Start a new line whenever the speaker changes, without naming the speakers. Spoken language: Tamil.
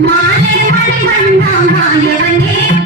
மாலை மலை வந்தான் மாயவனே இந்த